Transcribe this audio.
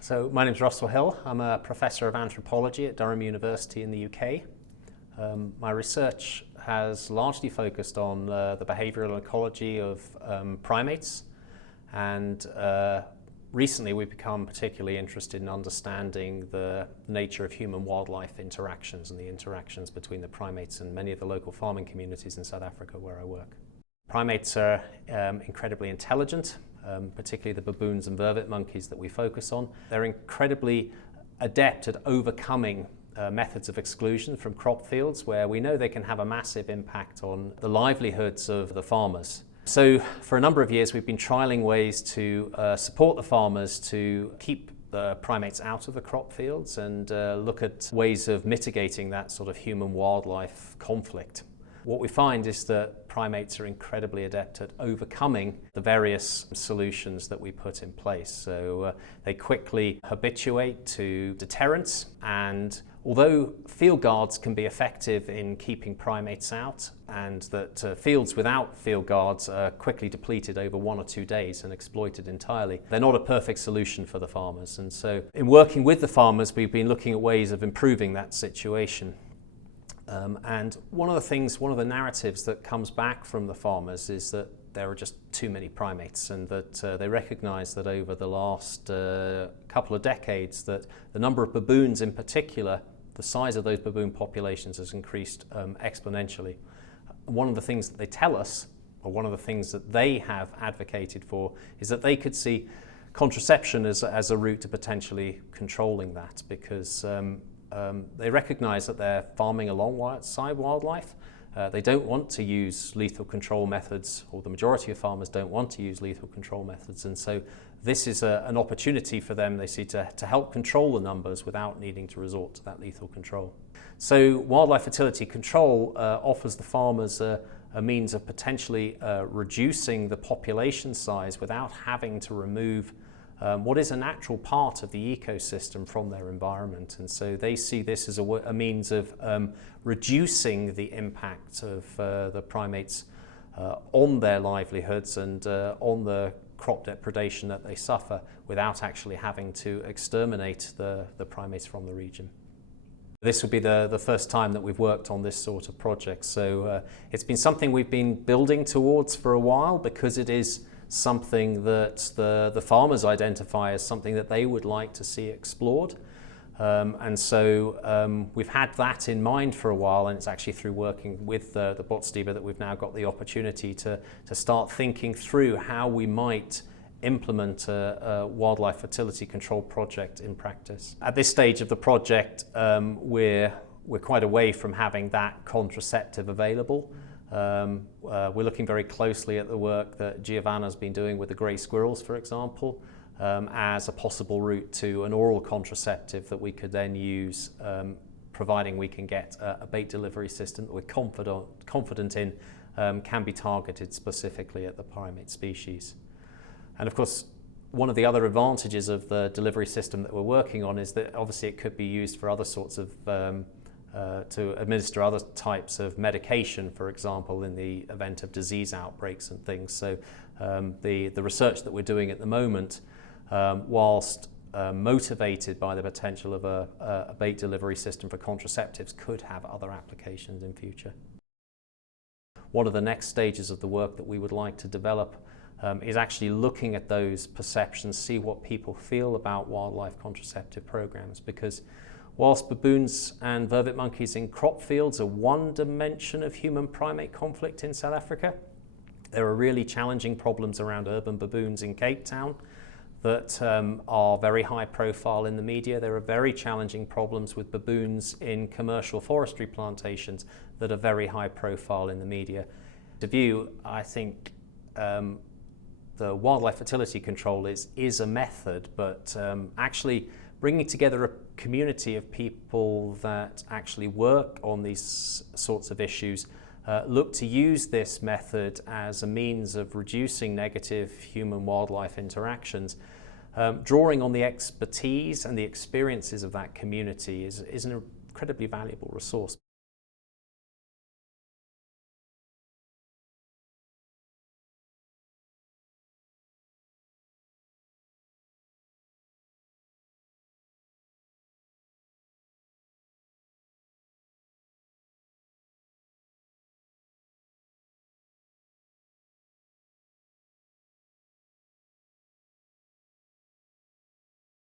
So my name is Russell Hill. I'm a professor of anthropology at Durham University in the UK. My research has largely focused on the behavioural ecology of primates, and recently we've become particularly interested in understanding the nature of human-wildlife interactions and the interactions between the primates and many of the local farming communities in South Africa where I work. Primates are incredibly intelligent, particularly the baboons and vervet monkeys that we focus on. They're incredibly adept at overcoming methods of exclusion from crop fields where we know they can have a massive impact on the livelihoods of the farmers. So for a number of years we've been trialling ways to support the farmers to keep the primates out of the crop fields and look at ways of mitigating that sort of human-wildlife conflict. What we find is that primates are incredibly adept at overcoming the various solutions that we put in place. So they quickly habituate to deterrence, and although field guards can be effective in keeping primates out, and that fields without field guards are quickly depleted over 1 or 2 days and exploited entirely, they're not a perfect solution for the farmers. And so in working with the farmers, we've been looking at ways of improving that situation. And one of the narratives that comes back from the farmers is that there are just too many primates, and that they recognize that over the last couple of decades that the number of baboons in particular, the size of those baboon populations has increased exponentially. One of the things that they tell us, or one of the things that they have advocated for, is that they could see contraception as a route to potentially controlling that, because they recognize that they're farming alongside wildlife. They don't want to use lethal control methods, or the majority of farmers don't want to use lethal control methods, and so this is an opportunity for them, they see, to help control the numbers without needing to resort to that lethal control. So Wildlife Fertility Control offers the farmers a means of potentially reducing the population size without having to remove what is a natural part of the ecosystem from their environment. And so they see this as a means of reducing the impact of the primates on their livelihoods and on the crop depredation that they suffer without actually having to exterminate the primates from the region. This will be the first time that we've worked on this sort of project. So it's been something we've been building towards for a while, because it is something that the farmers identify as something that they would like to see explored. And so we've had that in mind for a while, and it's actually through working with the Botstiber that we've now got the opportunity to start thinking through how we might implement a wildlife fertility control project in practice. At this stage of the project, we're quite away from having that contraceptive available. We're looking very closely at the work that Giovanna's been doing with the grey squirrels, for example, as a possible route to an oral contraceptive that we could then use, providing we can get a bait delivery system that we're confident in can be targeted specifically at the primate species. And of course, one of the other advantages of the delivery system that we're working on is that obviously it could be used for other sorts of to administer other types of medication, for example, in the event of disease outbreaks and things. So the research that we're doing at the moment, whilst motivated by the potential of a bait delivery system for contraceptives, could have other applications in future. One of the next stages of the work that we would like to develop is actually looking at those perceptions, see what people feel about wildlife contraceptive programs, because whilst baboons and vervet monkeys in crop fields are one dimension of human-primate conflict in South Africa, there are really challenging problems around urban baboons in Cape Town that are very high profile in the media. There are very challenging problems with baboons in commercial forestry plantations that are very high profile in the media. To view, I think the wildlife fertility control is a method, but actually bringing together a community of people that actually work on these sorts of issues, look to use this method as a means of reducing negative human-wildlife interactions, drawing on the expertise and the experiences of that community is an incredibly valuable resource.